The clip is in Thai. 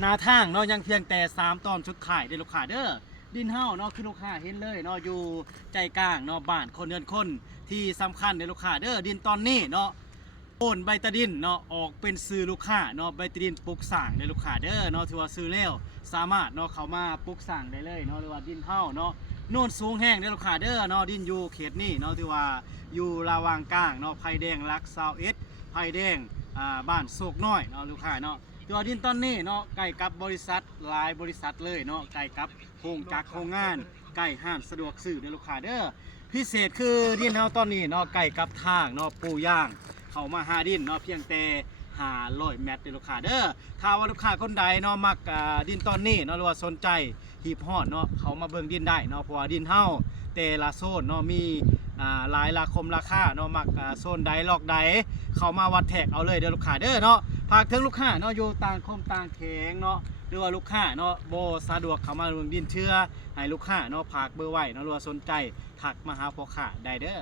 หน้าทางเนาะยังเพียงแต่3ตอนสุดท้ายเด้อลูกค้าเด้อดินเฮาเนาะคือลูกค้าเห็นเลยเนาะอยู่ใจกลางเนาะบ้านคนเดือนคนที่สำคัญเด้อลูกค้าเด้อดินตอนนี้เนาะโอนใบตะดินเนาะออกเป็นซื้อลูกค้าเนาะใบตะดินปลูกสร้างเด้อลูกค้าเด้อเนาะถือว่าซื้อแล้วสามารถเนาะเข้ามาปลูกสร้างได้เลยเนาะหรือว่าดินเฮาเนาะโน่นสูงแห้งเด้อลูกค้าเด้อเนาะดินอยู่เขตนี้เนาะถือว่าอยู่ระหว่างกลางเนาะไผ่แดงรัก21ไผ่แดงบ้านโศกน้อยเนาะลูกค้าเนาะตัวดินตอนนี้เนาะใกล้กับบริษัทหลายบริษัทเลยเนาะใกล้กับโรงจักรโรงงานใกล้ห้างสะดวกซื้อเด้อลูกค้าเด้อพิเศษคือดินเฮาตอนนี้เนาะใกล้กับทางเนาะปูย่างเข้ามาหาดินเนาะเพียงแต่500 เมตรเด้อลูกค้าเด้อถ้าว่าลูกค้าคนใดเนาะมักดินตอนนี้เนาะหรือว่าสนใจฮีบฮอดเนาะเขามาเบิ่งดินได้เนาะเพราะว่าดินเฮาแต่ละโซนเนาะมีหลายราคมราคาเนาะมักโซนใดลอกใดเข้ามาวัดแทกเอาเลยเด้อลูกค้าเด้อเนาะฝากถึงลูกค้าเนาะอยู่ต่างคมต่างแขงเนาะหรือว่าลูกค้าเนาะบ่สะดวกเข้ามาเบิ่งดินเชื่อให้ลูกค้าเนาะฝากเบอร์ไว้เนาะหรือว่าสนใจทักมาหาพ่อค้าได้เด้อ